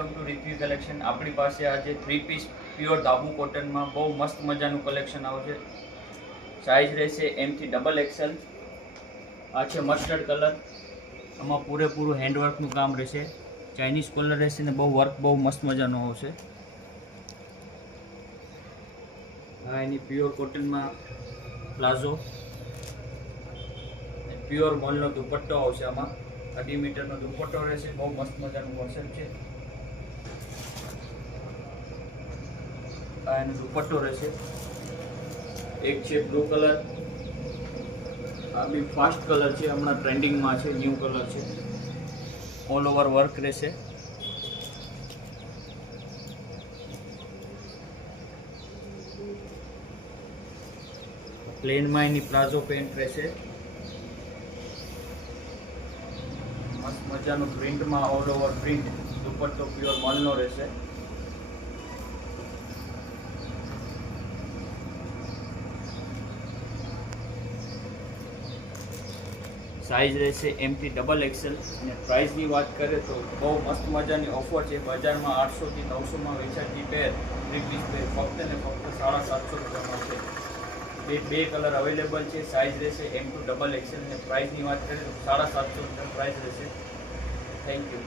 Welcome to review collection. આપણી પાસે આજે 3 પીસ પ્યોર ધાબુ કોટનમાં બહુ મસ્ત મજાનું કલેક્શન આવશે। સાઇઝ રહેશે M થી XXL। આ છે મસ્ટર્ડ કલર, આમાં પૂરેપૂરું હેન્ડવર્કનું કામ રહેશે। ચાઇનીઝ કલર રહેશે ને બહુ વર્ક બહુ મસ્ત મજાનું આવશે। આ એની પ્યોર કોટનમાં પ્લાઝો, પ્યોર મોલનો દુપટ્ટો આવશે। આમાં 2.5 મીટરનો દુપટ્ટો રહેશે, બહુ મસ્ત મજાનું કોન્સેપ્ટ છે। આ એનો દુપટ્ટો રહેશે। એક છે બ્લુ કલર, આ બી ફાસ્ટ કલર છે, હમણાં ટ્રેન્ડિંગમાં છે, ન્યૂ કલર છે। ઓલ ઓવર વર્ક રહેશે। પ્લેનમાં એની પ્લાઝો પેન્ટ રહેશે, મસ્ત મજાનું પ્રિન્ટમાં ઓલ ઓવર પ્રિન્ટ, દુપટ્ટો પ્યોર મોલનો રહેશે। સાઇઝ રહેશે M થી XXL। અને પ્રાઇસની વાત કરીએ તો બહુ મસ્ત મજાની ઓફર છે। બજારમાં 800 થી 900માં વેચાતી પેર 3 પીસ પેર ફક્ત ને ફક્ત 750 રૂપિયામાં છે। બે કલર અવેલેબલ છે। સાઇઝ રહેશે M to XXL અને પ્રાઇસની વાત કરીએ તો 750 રૂપિયા પ્રાઇસ રહેશે। Thank you.